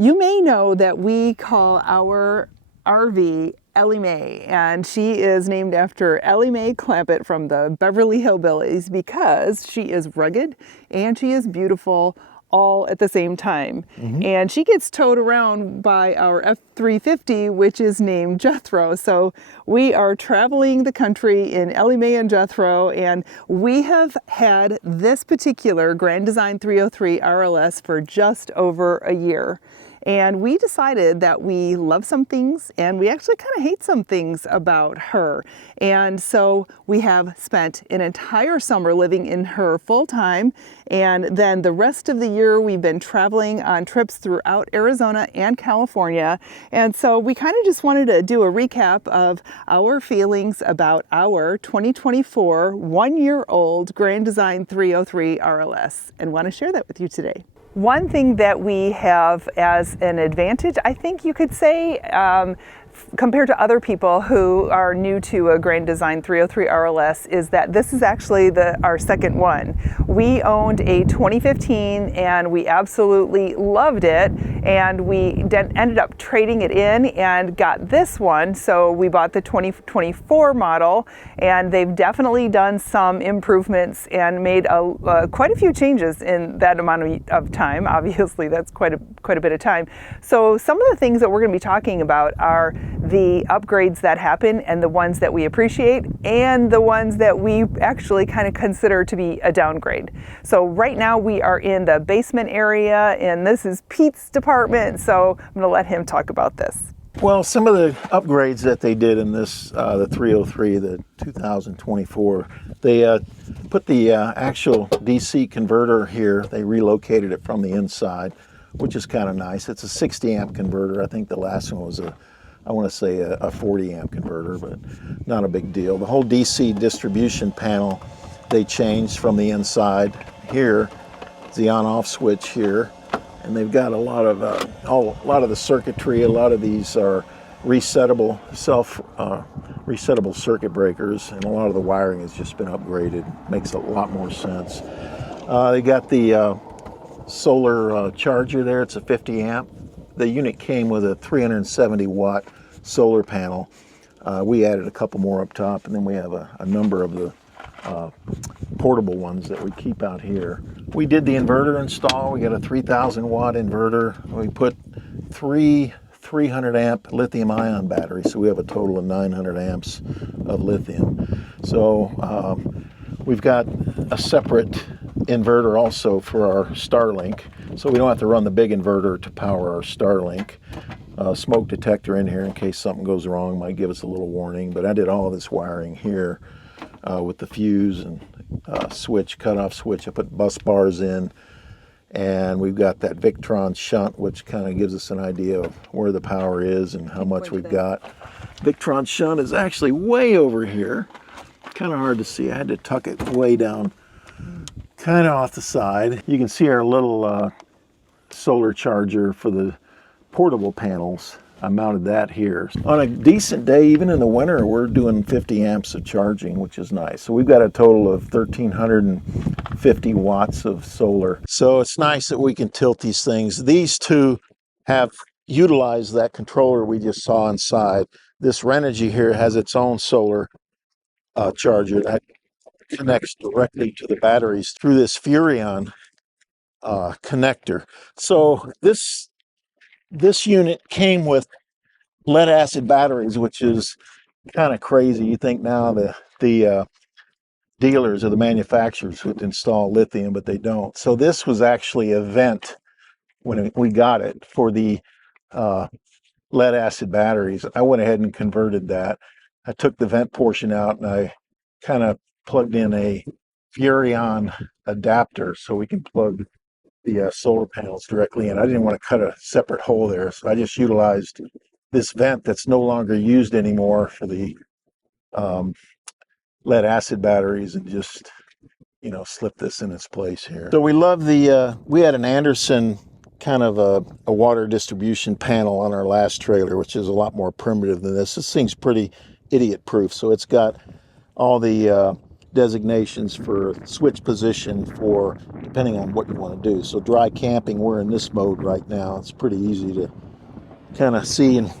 You may know that we call our RV Ellie Mae, and she is named after Ellie Mae Clampett from the Beverly Hillbillies because she is rugged and she is beautiful all at the same time. And she gets towed around by our F-350, which is named Jethro. So we are traveling the country in Ellie Mae and Jethro, and we have had this particular Grand Design 303 RLS for just over a year. And we decided that we love some things and we actually kind of hate some things about her. And so we have spent an entire summer living in her full time. And then the rest of the year we've been traveling on trips throughout Arizona and California. And so we kind of just wanted to do a recap of our feelings about our 2024 one-year-old Grand Design 303 RLS and want to share that with you today. One thing that we have as an advantage, I think you could say, compared to other people who are new to a Grand Design 303 RLS, is that this is actually our second one. We owned a 2015 and we absolutely loved it, and we ended up trading it in and got this one. So we bought the 2024 model, and they've definitely done some improvements and made quite a few changes in that amount of time. Obviously, that's quite a bit of time. So some of the things that we're going to be talking about are the upgrades that happen and the ones that we appreciate and the ones that we actually kind of consider to be a downgrade. So right now we are in the basement area, and this is Pete's department, so I'm going to let him talk about this. Well, some of the upgrades that they did in this, the 303, the 2024, they put the actual DC converter here. They relocated it from the inside, which is kind of nice. It's a 60 amp converter. I think the last one was I want to say a 40 amp converter, but not a big deal. The whole DC distribution panel, they changed from the inside here. The on-off switch here. And they've got a lot of the circuitry. A lot of these are resettable, resettable circuit breakers, and a lot of the wiring has just been upgraded. Makes a lot more sense. They got the solar charger there. It's a 50 amp. The unit came with a 370 watt solar panel. We added a couple more up top, and then we have a number of the portable ones that we keep out here. We did the inverter install. We got a 3,000 watt inverter. We put three 300 amp lithium ion batteries, so we have a total of 900 amps of lithium. So we've got a separate inverter also for our Starlink, so we don't have to run the big inverter to power our Starlink. Smoke detector in here in case something goes wrong, might give us a little warning. But I did all of this wiring here with the fuse and switch, cutoff switch. I put bus bars in, and we've got that Victron shunt, which kind of gives us an idea of where the power is and how much we've got. Victron shunt is actually way over here. Kind of hard to see. I had to tuck it way down, kind of off the side. You can see our little solar charger for the portable panels. I mounted that here. On a decent day, even in the winter, we're doing 50 amps of charging, which is nice. So we've got a total of 1,350 watts of solar. So it's nice that we can tilt these things. These two have utilized that controller we just saw inside. This Renogy here has its own solar charger that connects directly to the batteries through this Furrion connector. So this unit came with lead acid batteries, which is kind of crazy. You think now the dealers or the manufacturers would install lithium, but they don't. So this was actually a vent when we got it for the lead acid batteries. I went ahead and converted that. I took the vent portion out and I kind of plugged in a Furrion adapter so we can plug the solar panels directly in. I didn't want to cut a separate hole there, so I just utilized this vent that's no longer used anymore for the lead acid batteries and just, slip this in its place here. So we love we had an Anderson kind of a water distribution panel on our last trailer, which is a lot more primitive than this. This thing's pretty idiot proof. So it's got all the designations for switch position for depending on what you want to do. So dry camping, we're in this mode right now. It's pretty easy to kind of see and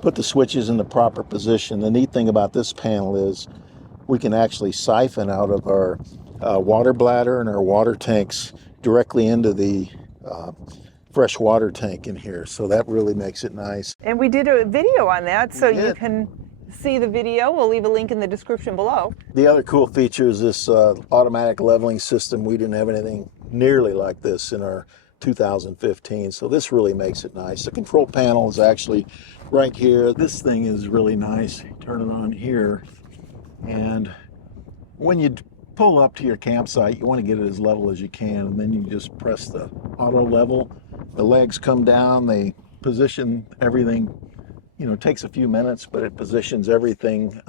put the switches in the proper position. The neat thing about this panel is we can actually siphon out of our water bladder and our water tanks directly into the fresh water tank in here. So that really makes it nice. And we did a video on that, so you did. can see the video. We'll leave a link in the description below. The other cool feature is this automatic leveling system. We didn't have anything nearly like this in our 2015, so this really makes it nice. The control panel is actually right here. This thing is really nice. Turn it on here, and when you pull up to your campsite, you want to get it as level as you can, and then you just press the auto level. The legs come down, they position everything. You know, it takes a few minutes, but it positions everything,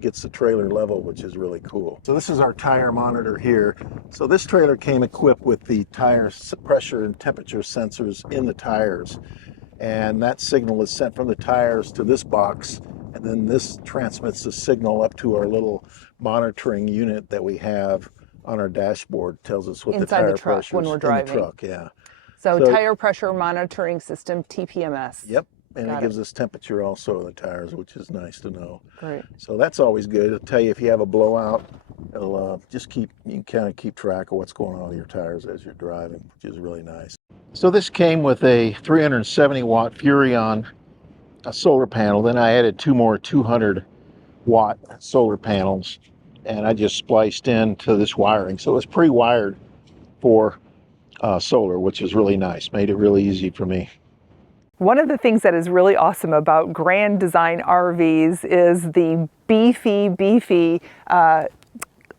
gets the trailer level, which is really cool. So this is our tire monitor here. So this trailer came equipped with the tire pressure and temperature sensors in the tires. And that signal is sent from the tires to this box. And then this transmits the signal up to our little monitoring unit that we have on our dashboard. Tells us what Inside the tire the truck pressure when is we're in driving. the truck, yeah. So tire pressure monitoring system, TPMS. Yep. And Got it gives us temperature also of the tires, which is nice to know. Great. So that's always good. It'll tell you if you have a blowout. It'll you can kind of keep track of what's going on with your tires as you're driving, which is really nice. So this came with a 370 watt Furrion solar panel. Then I added two more 200 watt solar panels, and I just spliced into this wiring. So it's pre-wired for solar, which is really nice. Made it really easy for me. One of the things that is really awesome about Grand Design RVs is the beefy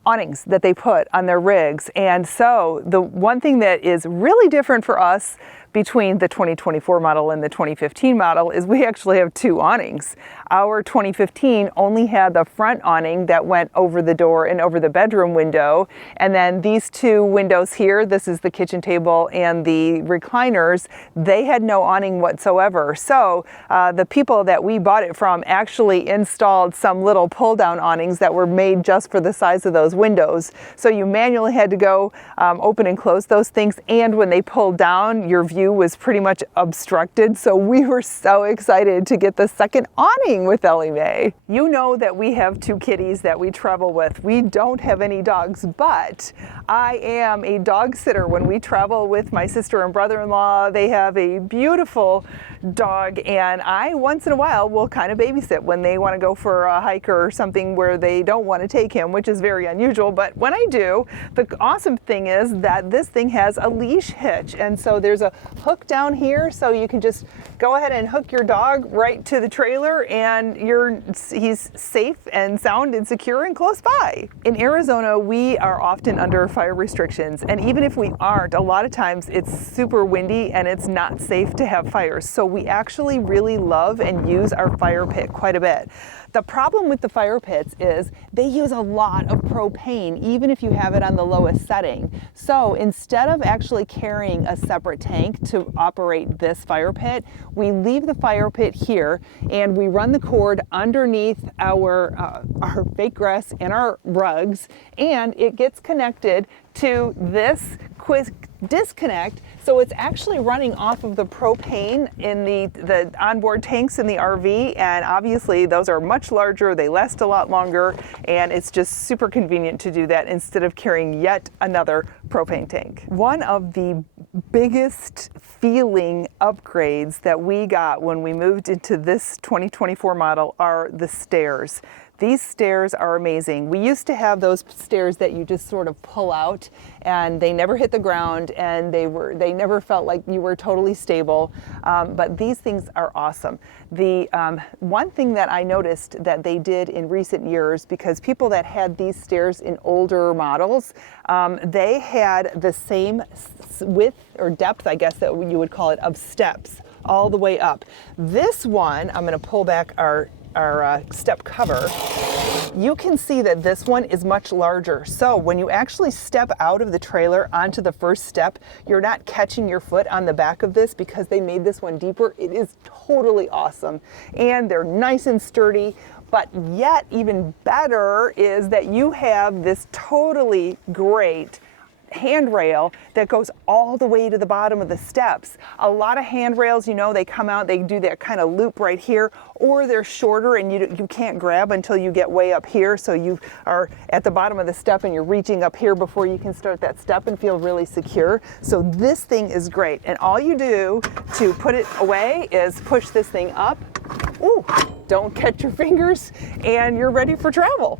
awnings that they put on their rigs. And so the one thing that is really different for us between the 2024 model and the 2015 model is we actually have two awnings. Our 2015 only had the front awning that went over the door and over the bedroom window. And then these two windows here, this is the kitchen table and the recliners, they had no awning whatsoever. So the people that we bought it from actually installed some little pull down awnings that were made just for the size of those windows. So you manually had to go open and close those things. And when they pulled down, your view was pretty much obstructed. So we were so excited to get the second awning with Ellie Mae. You know that we have two kitties that we travel with. We don't have any dogs, but I am a dog sitter when we travel with my sister and brother-in-law. They have a beautiful dog, and I once in a while will kind of babysit when they want to go for a hike or something where they don't want to take him, which is very unusual. But when I do, the awesome thing is that this thing has a leash hitch, and so there's a hook down here, so you can just go ahead and hook your dog right to the trailer, and he's safe and sound and secure and close by. In Arizona, we are often under fire restrictions, and even if we aren't, a lot of times it's super windy and it's not safe to have fires. So we actually really love and use our fire pit quite a bit. The problem with the fire pits is they use a lot of propane, even if you have it on the lowest setting. So instead of actually carrying a separate tank to operate this fire pit, we leave the fire pit here and we run the cord underneath our fake grass and our rugs, and it gets connected to this quick disconnect. So it's actually running off of the propane in the onboard tanks in the RV, and obviously those are much larger, they last a lot longer, and it's just super convenient to do that instead of carrying yet another propane tank. One of the biggest feeling upgrades that we got when we moved into this 2024 model are the stairs. These stairs are amazing. We used to have those stairs that you just sort of pull out and they never hit the ground, and they never felt like you were totally stable, but these things are awesome. The one thing that I noticed that they did in recent years, because people that had these stairs in older models, they had the same width or depth, I guess that you would call it, of steps all the way up. This one, I'm going to pull back our step cover, you can see that this one is much larger. So when you actually step out of the trailer onto the first step, you're not catching your foot on the back of this because they made this one deeper. It is totally awesome. And they're nice and sturdy. But yet even better is that you have this totally great handrail that goes all the way to the bottom of the steps. A lot of handrails, they come out, they do that kind of loop right here, or they're shorter and you can't grab until you get way up here. So you are at the bottom of the step and you're reaching up here before you can start that step and feel really secure. So this thing is great. And all you do to put it away is push this thing up. Ooh, don't catch your fingers, and you're ready for travel.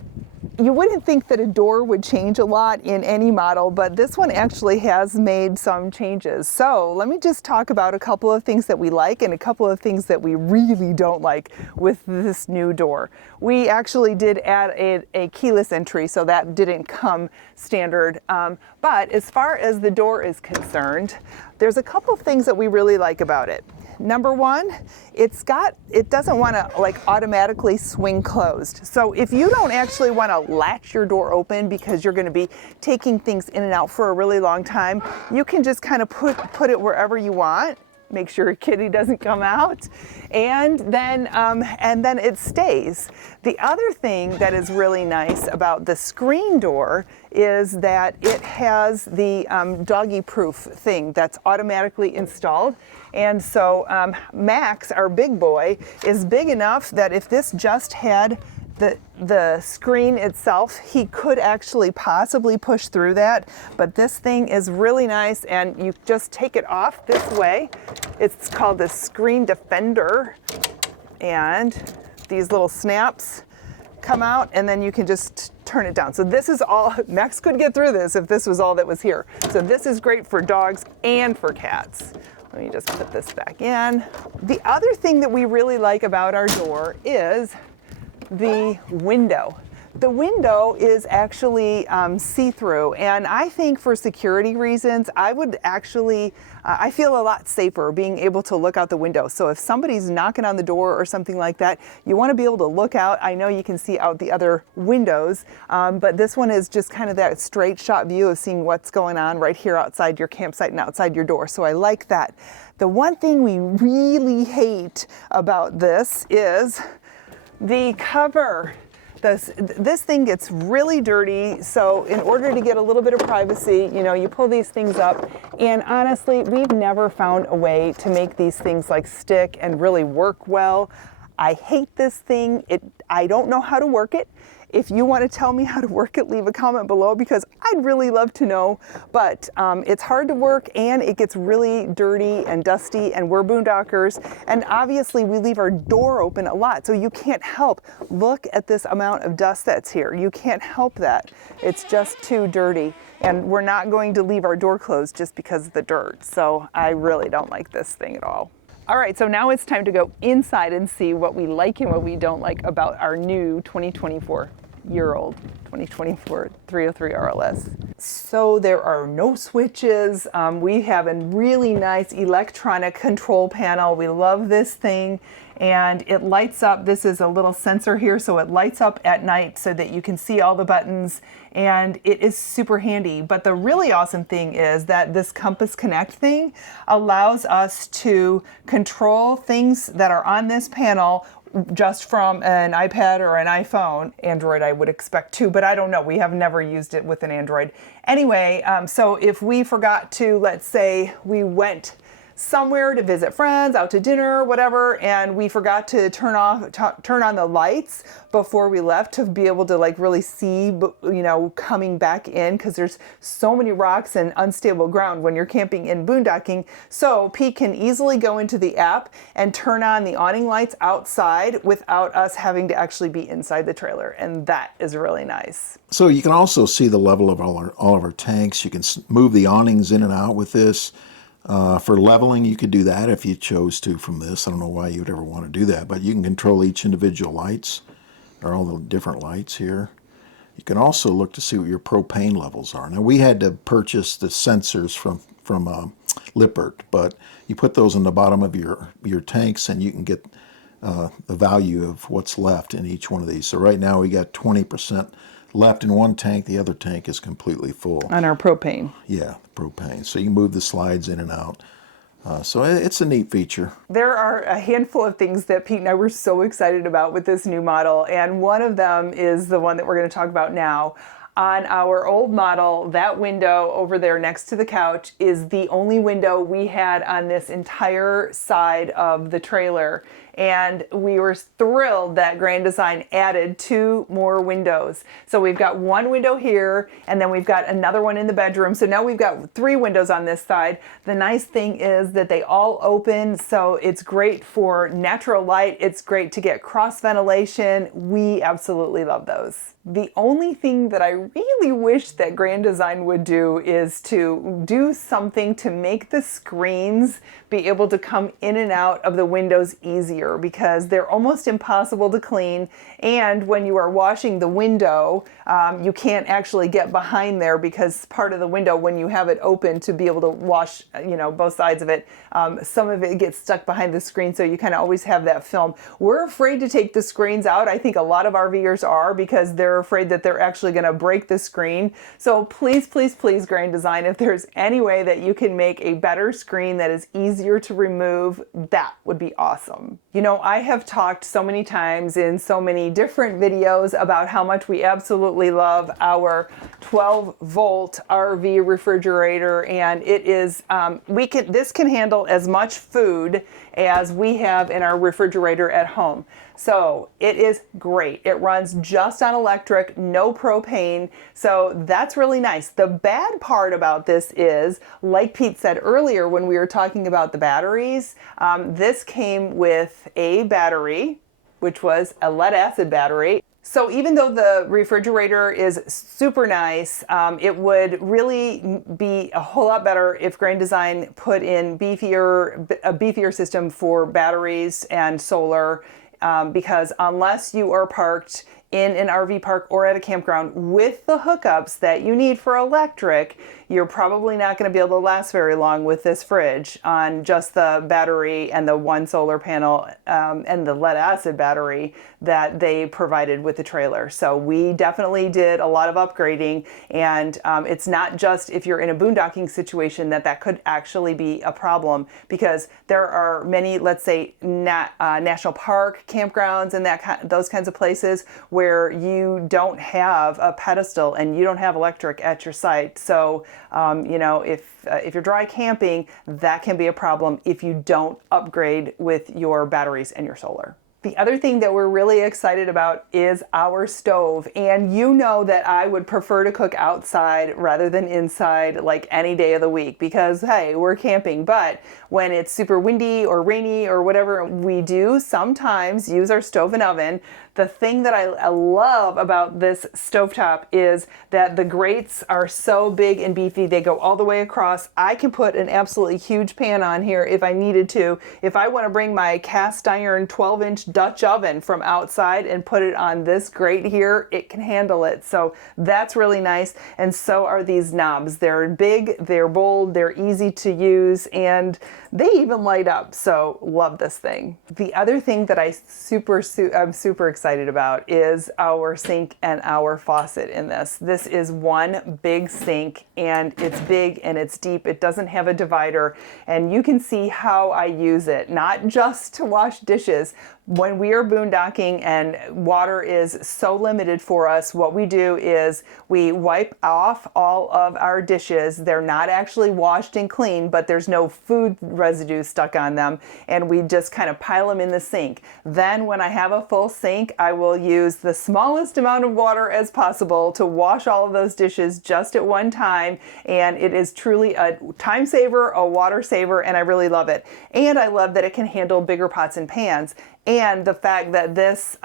You wouldn't think that a door would change a lot in any model, but this one actually has made some changes. So let me just talk about a couple of things that we like and a couple of things that we really don't like with this new door. We actually did add a keyless entry, so that didn't come standard. But as far as the door is concerned, there's a couple of things that we really like about it. Number one, it doesn't want to like automatically swing closed. So if you don't actually want to latch your door open because you're going to be taking things in and out for a really long time, you can just kind of put it wherever you want. Make sure your kitty doesn't come out, and then it stays. The other thing that is really nice about the screen door is that it has the doggy-proof thing that's automatically installed. And so Max, our big boy, is big enough that if this just had the screen itself, he could actually possibly push through that, but this thing is really nice, and you just take it off this way. It's called the Screen Defender, and these little snaps come out, and then you can just turn it down. So this is all, Max could get through this if this was all that was here. So this is great for dogs and for cats. Let me just put this back in. The other thing that we really like about our door is the window. The window is actually see-through, and I think for security reasons, I would actually, I feel a lot safer being able to look out the window. So if somebody's knocking on the door or something like that, you want to be able to look out. I know you can see out the other windows, but this one is just kind of that straight shot view of seeing what's going on right here outside your campsite and outside your door. So I like that. The one thing we really hate about this is the cover. This thing gets really dirty, so in order to get a little bit of privacy, you pull these things up, and honestly, we've never found a way to make these things like stick and really work well. I hate this thing. I don't know how to work it. If you want to tell me how to work it, leave a comment below, because I'd really love to know. But it's hard to work, and it gets really dirty and dusty, and we're boondockers. And obviously we leave our door open a lot, so you can't help. Look at this amount of dust that's here. You can't help that. It's just too dirty. And we're not going to leave our door closed just because of the dirt. So I really don't like this thing at all. All right, so now it's time to go inside and see what we like and what we don't like about our new 2024-year-old 2024 303 RLS. So there are no switches. We have a really nice electronic control panel. We love this thing, and it lights up. This is a little sensor here, so it lights up at night so that you can see all the buttons, and it is super handy. But the really awesome thing is that this Compass Connect thing allows us to control things that are on this panel just from an iPad or an iPhone. Android I would expect too, but I don't know. We have never used it with an Android. Anyway, so if we forgot to, let's say we went somewhere to visit friends, out to dinner, whatever, and we forgot to turn on the lights before we left to be able to like really see, coming back in, because there's so many rocks and unstable ground when you're camping in boondocking. So Pete can easily go into the app and turn on the awning lights outside without us having to actually be inside the trailer, and that is really nice. So you can also see the level of all of our tanks. You can move the awnings in and out with this. For leveling, you could do that if you chose to from this. I don't know why you would ever want to do that, but you can control each individual lights, or all the different lights here. You can also look to see what your propane levels are. Now, we had to purchase the sensors from Lippert, but you put those in the bottom of your tanks, and you can get the value of what's left in each one of these. So right now we got 20% left in one tank. The other tank is completely full. On our propane. Yeah, propane. So you move the slides in and out. So it's a neat feature. There are a handful of things that Pete and I were so excited about with this new model, and one of them is the one that we're going to talk about now. On our old model, that window over there next to the couch is the only window we had on this entire side of the trailer. And we were thrilled that Grand Design added 2 more windows. So we've got one window here, and then we've got another one in the bedroom. So now we've got 3 windows on this side. The nice thing is that they all open, so it's great for natural light. It's great to get cross ventilation. We absolutely love those. The only thing that I really wish that Grand Design would do is to do something to make the screens be able to come in and out of the windows easier, because they're almost impossible to clean. And when you are washing the window, you can't actually get behind there, because part of the window, when you have it open to be able to wash, both sides of it, some of it gets stuck behind the screen. So you kind of always have that film. We're afraid to take the screens out. I think a lot of RVers are, because they're afraid that they're actually going to break the screen. So please, please, please, Grand Design, if there's any way that you can make a better screen that is easier to remove, that would be awesome. I have talked so many times in so many different videos about how much we absolutely love our 12-volt RV refrigerator, and it is this can handle as much food as we have in our refrigerator at home. So it is great. It runs just on electric, no propane. So that's really nice. The bad part about this is, like Pete said earlier when we were talking about the batteries, this came with a battery, which was a lead acid battery. So even though the refrigerator is super nice, it would really be a whole lot better if Grand Design put in a beefier system for batteries and solar, because unless you are parked in an RV park or at a campground with the hookups that you need for electric, you're probably not going to be able to last very long with this fridge on just the battery and the one solar panel and the lead acid battery that they provided with the trailer. So we definitely did a lot of upgrading, and it's not just if you're in a boondocking situation that could actually be a problem, because there are many, let's say, national park campgrounds and those kinds of places where you don't have a pedestal and you don't have electric at your site. So if you're dry camping, that can be a problem if you don't upgrade with your batteries and your solar. The other thing that we're really excited about is our stove. And you know that I would prefer to cook outside rather than inside, like any day of the week, because hey, we're camping. But when it's super windy or rainy or whatever, we do sometimes use our stove and oven. The thing that I love about this stovetop is that the grates are so big and beefy. They go all the way across. I can put an absolutely huge pan on here if I needed to. If I want to bring my cast iron 12-inch Dutch oven from outside and put it on this grate here, it can handle it. So that's really nice. And so are these knobs. They're big, they're bold, they're easy to use, and they even light up. So love this thing. The other thing that I'm super excited about is our sink and our faucet in this. This is one big sink, and it's big and it's deep. It doesn't have a divider, and you can see how I use it, not just to wash dishes. When we are boondocking and water is so limited for us, what we do is we wipe off all of our dishes. They're not actually washed and cleaned, but there's no food residue stuck on them, and we just kind of pile them in the sink. Then when I have a full sink, I will use the smallest amount of water as possible to wash all of those dishes just at one time, and it is truly a time saver, a water saver, and I really love it. And I love that it can handle bigger pots and pans. And the fact that this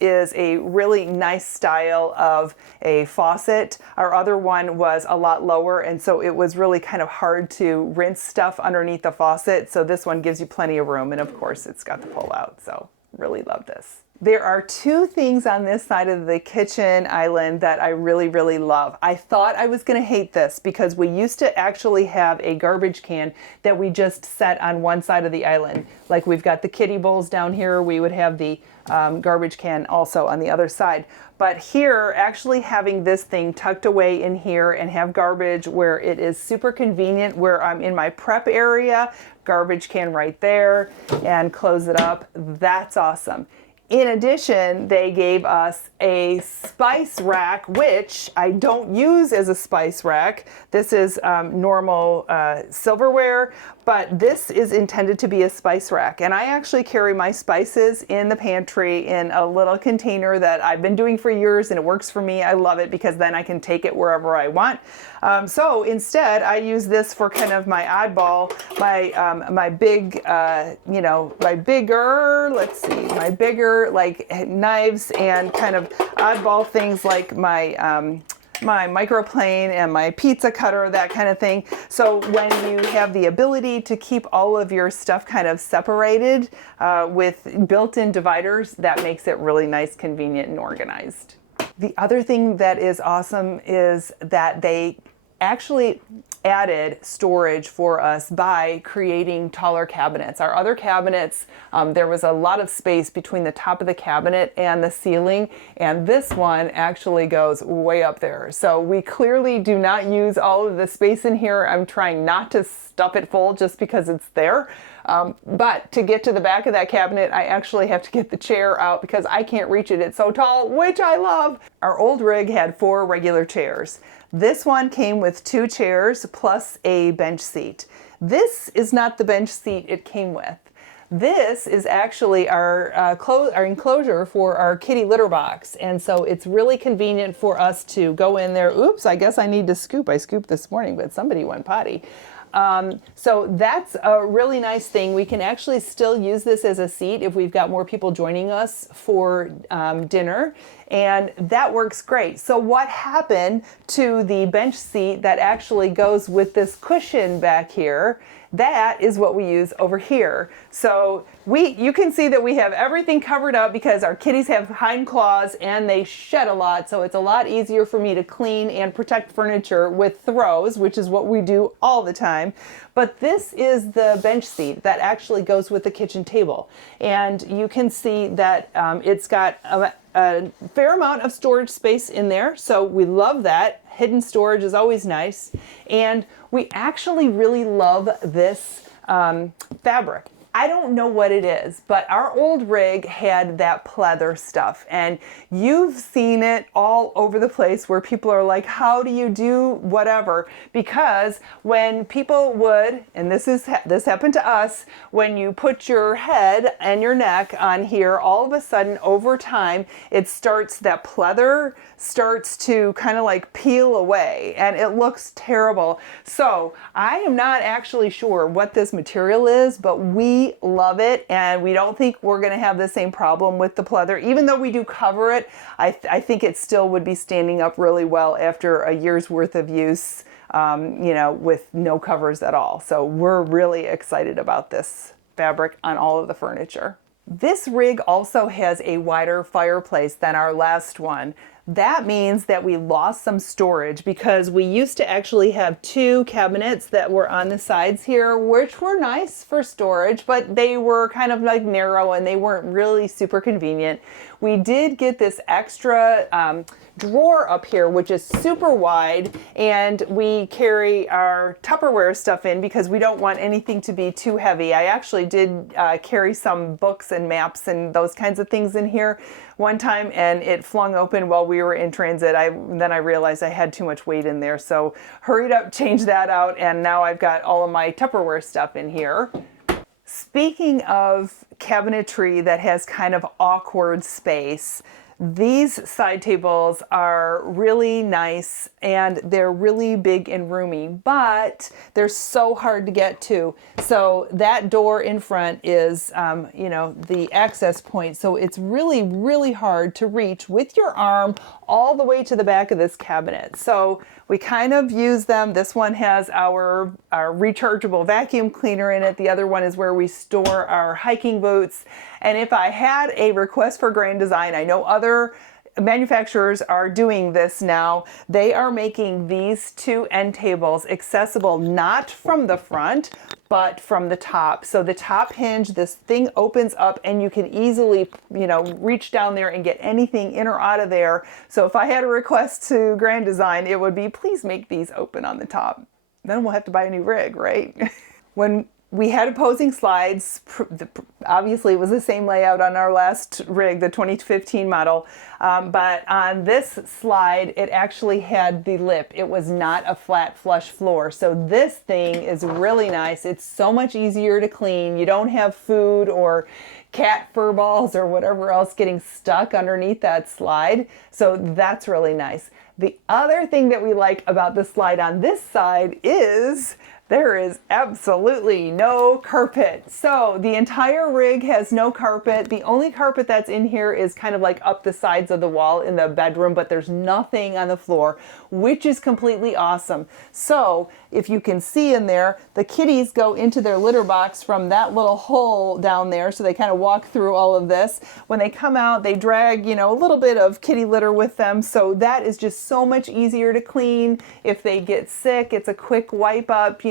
is a really nice style of a faucet. Our other one was a lot lower, and so it was really kind of hard to rinse stuff underneath the faucet. So this one gives you plenty of room, and of course it's got the pull out. So Really love this. There are two things on this side of the kitchen island that I really, really love. I thought I was going to hate this because we used to actually have a garbage can that we just set on one side of the island. Like we've got the kiddie bowls down here, we would have the garbage can also on the other side. But here, actually having this thing tucked away in here and have garbage where it is super convenient, where I'm in my prep area, garbage can right there, and close it up, that's awesome. In addition, they gave us a spice rack, which I don't use as a spice rack. This is normal silverware, but this is intended to be a spice rack. And I actually carry my spices in the pantry in a little container that I've been doing for years, and it works for me. I love it because then I can take it wherever I want. So instead, I use this for kind of my oddball, my big, my bigger like knives and kind of oddball things like my my microplane and my pizza cutter, that kind of thing. So when you have the ability to keep all of your stuff kind of separated with built-in dividers, that makes it really nice, convenient, and organized. The other thing that is awesome is that they actually added storage for us by creating taller cabinets. Our other cabinets, there was a lot of space between the top of the cabinet and the ceiling, and this one actually goes way up there. So we clearly do not use all of the space in here. I'm trying not to stuff it full just because it's there. But to get to the back of that cabinet, I actually have to get the chair out because I can't reach it. It's so tall, which I love. Our old rig had 4 regular chairs. This one came with 2 chairs plus a bench seat. This is not the bench seat it came with. This is actually our enclosure for our kitty litter box. And so it's really convenient for us to go in there. Oops, I guess I need to scoop. I scooped this morning, but somebody went potty. So that's a really nice thing. We can actually still use this as a seat if we've got more people joining us for dinner, and that works great. So what happened to the bench seat that actually goes with this cushion back here? That is what we use over here. So you can see that we have everything covered up because our kitties have hind claws and they shed a lot. So it's a lot easier for me to clean and protect furniture with throws, which is what we do all the time. But this is the bench seat that actually goes with the kitchen table. And you can see that it's got a fair amount of storage space in there. So we love that. Hidden storage is always nice. And we actually really love this fabric. I don't know what it is, but our old rig had that pleather stuff, and you've seen it all over the place where people are like, how do you do whatever? Because when people would, and this happened to us, when you put your head and your neck on here, all of a sudden over time, that pleather starts to kind of like peel away, and it looks terrible. So I am not actually sure what this material is, but we love it, and we don't think we're going to have the same problem with the pleather. Even though we do cover it, I think it still would be standing up really well after a year's worth of use, with no covers at all. So we're really excited about this fabric on all of the furniture. This rig also has a wider fireplace than our last one. That means that we lost some storage because we used to actually have 2 cabinets that were on the sides here, which were nice for storage, but they were kind of like narrow and they weren't really super convenient. We did get this extra drawer up here, which is super wide, and we carry our Tupperware stuff in because we don't want anything to be too heavy. I actually did carry some books and maps and those kinds of things in here one time, and it flung open while we were in transit. Then I realized I had too much weight in there, so hurried up, changed that out, and now I've got all of my Tupperware stuff in here. Speaking of cabinetry that has kind of awkward space, These side tables are really nice and they're really big and roomy, but they're so hard to get to. So that door in front is, the access point. So it's really, really hard to reach with your arm all the way to the back of this cabinet. So we kind of use them. This one has our rechargeable vacuum cleaner in it. The other one is where we store our hiking boots. And if I had a request for grand design, I know other manufacturers are doing this now. They are making these two end tables accessible not from the front, but from the top. So the top hinge, this thing opens up and you can easily, reach down there and get anything in or out of there. So if I had a request to grand design, it would be, please make these open on the top. Then we'll have to buy a new rig, right? When we had opposing slides, obviously it was the same layout on our last rig, the 2015 model, but on this slide it actually had the lip. It was not a flat flush floor. So this thing is really nice. It's so much easier to clean. You don't have food or cat fur balls or whatever else getting stuck underneath that slide. So that's really nice. The other thing that we like about the slide on this side is there is absolutely no carpet. So the entire rig has no carpet. The only carpet that's in here is kind of like up the sides of the wall in the bedroom, but there's nothing on the floor, which is completely awesome. So if you can see in there, the kitties go into their litter box from that little hole down there. So they kind of walk through all of this. When they come out, they drag, a little bit of kitty litter with them. So that is just so much easier to clean. If they get sick, it's a quick wipe up.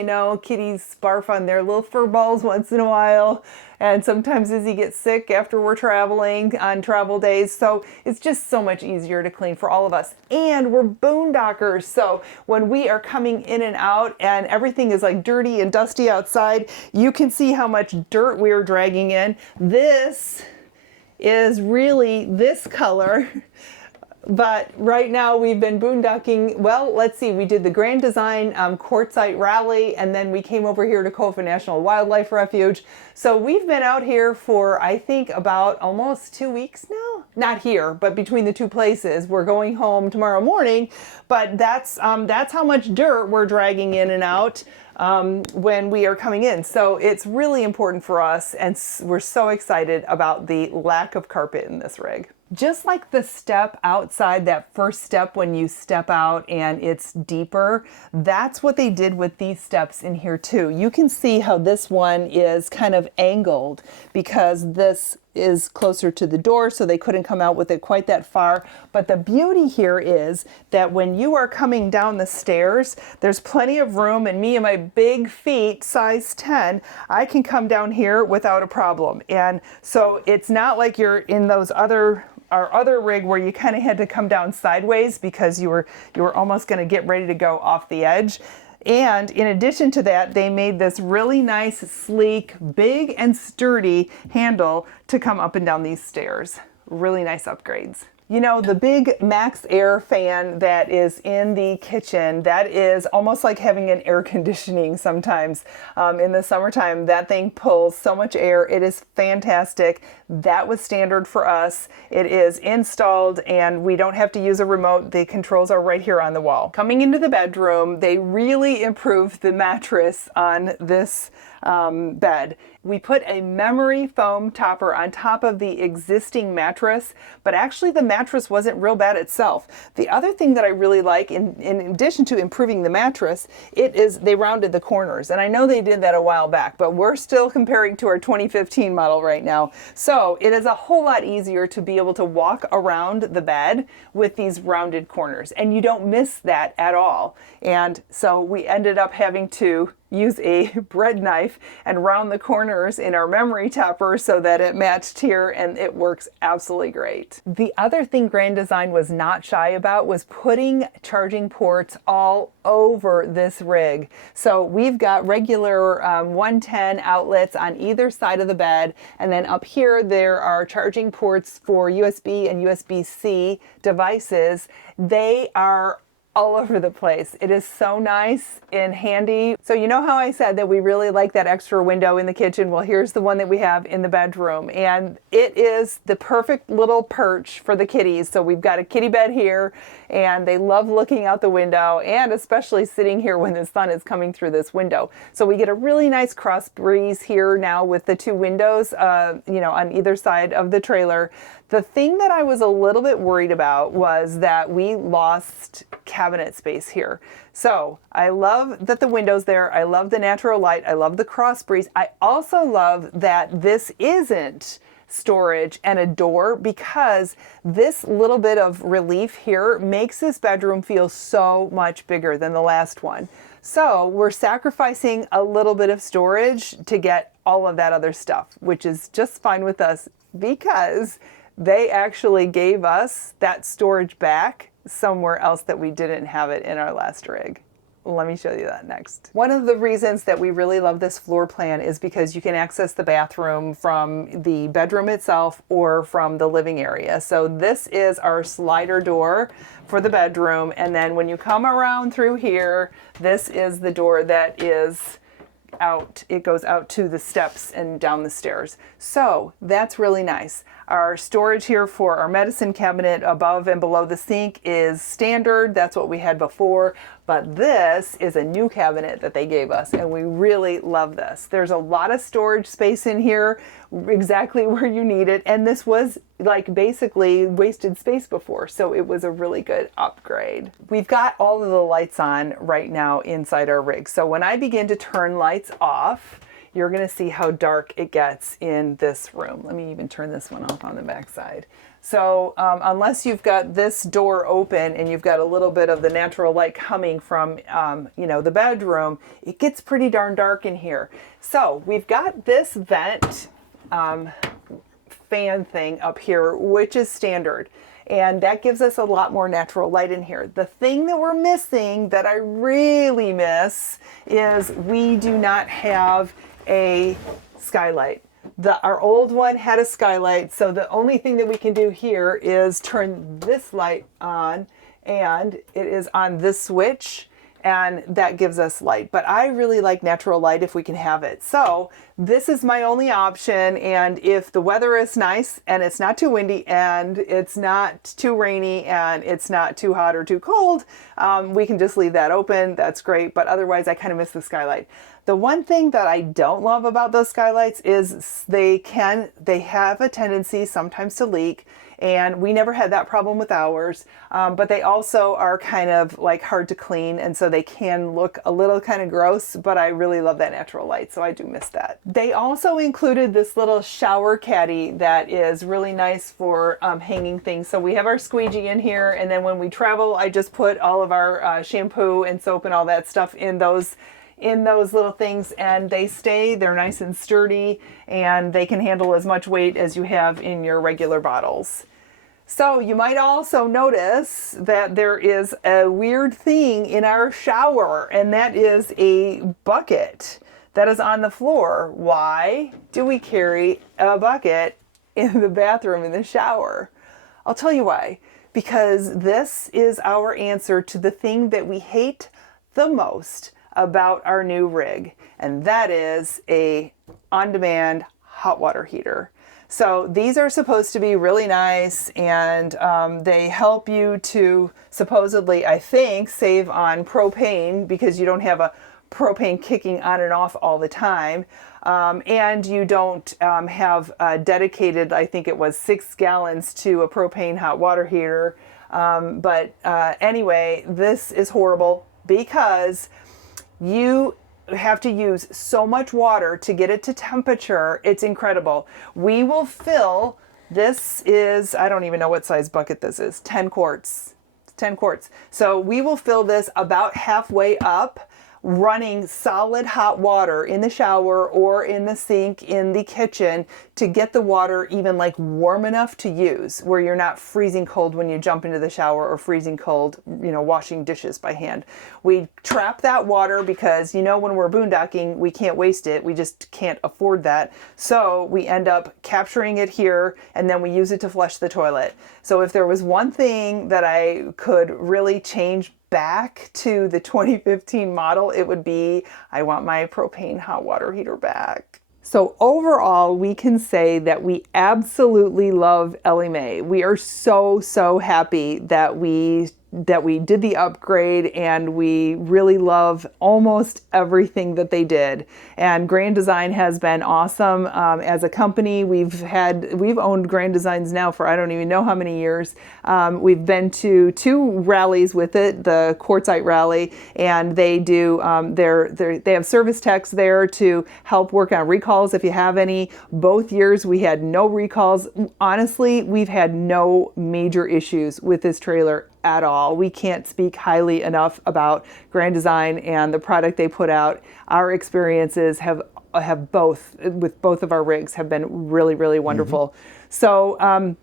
Kitties barf on their little fur balls once in a while. And sometimes Izzy gets sick after we're traveling on travel days. So it's just so much easier to clean for all of us. And we're boondockers. So when we are coming in and out and everything is like dirty and dusty outside, you can see how much dirt we're dragging in. This is really this color. But right now we've been boondocking. Well, let's see, we did the Grand Design Quartzite Rally, and then we came over here to Kofa National Wildlife Refuge. So we've been out here for, I think, about almost 2 weeks now. Not here, but between the two places. We're going home tomorrow morning, but that's how much dirt we're dragging in and out when we are coming in. So it's really important for us, and we're so excited about the lack of carpet in this rig. Just like the step outside, that first step when you step out and it's deeper, that's what they did with these steps in here too. You can see how this one is kind of angled because this is closer to the door, so they couldn't come out with it quite that far. But the beauty here is that when you are coming down the stairs, there's plenty of room, and me and my big feet, size 10, I can come down here without a problem. And so it's not like you're in our other rig where you kind of had to come down sideways because you were almost going to get ready to go off the edge. And in addition to that, they made this really nice, sleek, big and sturdy handle to come up and down these stairs. Really nice upgrades. The big Max Air fan that is in the kitchen, that is almost like having an air conditioning sometimes. In the summertime, that thing pulls so much air. It is fantastic. That was standard for us. It is installed and we don't have to use a remote. The controls are right here on the wall. Coming into the bedroom, they really improved the mattress on this bed. We put a memory foam topper on top of the existing mattress, but actually the mattress wasn't real bad itself. The other thing that I really like, in addition to improving the mattress, they rounded the corners. And I know they did that a while back, but we're still comparing to our 2015 model right now. So it is a whole lot easier to be able to walk around the bed with these rounded corners, and you don't miss that at all. And so we ended up having to use a bread knife and round the corners in our memory topper so that it matched here, and it works absolutely great. The other thing Grand Design was not shy about was putting charging ports all over this rig. So we've got regular 110 outlets on either side of the bed, and then up here there are charging ports for USB and USB-C devices. They are all over the place. It is so nice and handy. So you know how I said that we really like that extra window in the kitchen? Well, here's the one that we have in the bedroom, and it is the perfect little perch for the kitties. So we've got a kitty bed here, and they love looking out the window, and especially sitting here when the sun is coming through this window. So we get a really nice cross breeze here now with the two windows, on either side of the trailer. The thing that I was a little bit worried about was that we lost cabinet space here. So I love that the window's there. I love the natural light. I love the cross breeze. I also love that this isn't storage and a door, because this little bit of relief here makes this bedroom feel so much bigger than the last one. So we're sacrificing a little bit of storage to get all of that other stuff, which is just fine with us, because they actually gave us that storage back somewhere else that we didn't have it in our last rig. Let me show you that next. One of the reasons that we really love this floor plan is because you can access the bathroom from the bedroom itself or from the living area. So this is our slider door for the bedroom. And then when you come around through here, this is the door that is out. It goes out to the steps and down the stairs. So that's really nice. Our storage here for our medicine cabinet above and below the sink is standard. That's what we had before. But this is a new cabinet that they gave us, and we really love this. There's a lot of storage space in here, exactly where you need it. And this was like basically wasted space before, so it was a really good upgrade. We've got all of the lights on right now inside our rig. So when I begin to turn lights off, you're gonna see how dark it gets in this room. Let me even turn this one off on the back side. So unless you've got this door open and you've got a little bit of the natural light coming from the bedroom, it gets pretty darn dark in here. So we've got this vent fan thing up here, which is standard. And that gives us a lot more natural light in here. The thing that we're missing, that I really miss, is we do not have a skylight. Our old one had a skylight, so the only thing that we can do here is turn this light on, and it is on this switch, and that gives us light. But I really like natural light if we can have it. So this is my only option, and if the weather is nice and it's not too windy and it's not too rainy and it's not too hot or too cold, we can just leave that open. That's great, but otherwise I kind of miss the skylight. The one thing that I don't love about those skylights is they have a tendency sometimes to leak, and we never had that problem with ours, but they also are kind of like hard to clean, and so they can look a little kind of gross, but I really love that natural light, so I do miss that. They also included this little shower caddy that is really nice for hanging things. So we have our squeegee in here, and then when we travel, I just put all of our shampoo and soap and all that stuff in those little things, and they're nice and sturdy, and they can handle as much weight as you have in your regular bottles. So you might also notice that there is a weird thing in our shower, and that is a bucket that is on the floor. Why do we carry a bucket in the bathroom in the shower? I'll tell you why. Because this is our answer to the thing that we hate the most about our new rig, and that is a on-demand hot water heater. So these are supposed to be really nice, and they help you to supposedly, I think, save on propane, because you don't have a propane kicking on and off all the time, and you don't have dedicated, I think it was 6 gallons to a propane hot water heater. Anyway, this is horrible because you have to use so much water to get it to temperature. It's incredible. We will fill, this is, I don't even know what size bucket this is, 10 quarts. 10 quarts. So we will fill this about halfway up, running solid hot water in the shower or in the sink in the kitchen to get the water even like warm enough to use, where you're not freezing cold when you jump into the shower or freezing cold, washing dishes by hand. We trap that water because, when we're boondocking, we can't waste it. We just can't afford that. So we end up capturing it here, and then we use it to flush the toilet. So if there was one thing that I could really change back to the 2015 model, it would be, I want my propane hot water heater back. So overall, we can say that we absolutely love Ellie Mae. We are so, so happy that we did the upgrade, and we really love almost everything that they did. And Grand Design has been awesome as a company. We've owned Grand Designs now for I don't even know how many years. We've been to 2 rallies with it, the Quartzite rally, and they do they have service techs there to help work on recalls if you have any. Both years we had no recalls. Honestly, we've had no major issues with this trailer at all. We can't speak highly enough about Grand Design and the product they put out. Our experiences have both with both of our rigs have been really, really wonderful. So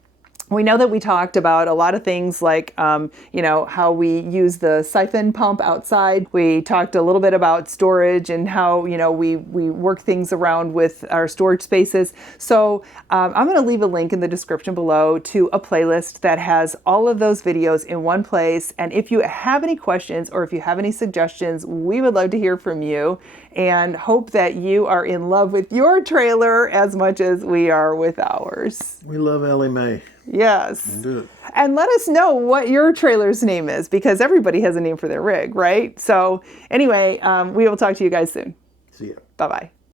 we know that we talked about a lot of things like, how we use the siphon pump outside. We talked a little bit about storage and how, we work things around with our storage spaces. So I'm going to leave a link in the description below to a playlist that has all of those videos in one place. And if you have any questions or if you have any suggestions, we would love to hear from you, and hope that you are in love with your trailer as much as we are with ours. We love Ellie Mae. Yes. Do it. And let us know what your trailer's name is, because everybody has a name for their rig, right? So anyway, we will talk to you guys soon. See ya. Bye-bye.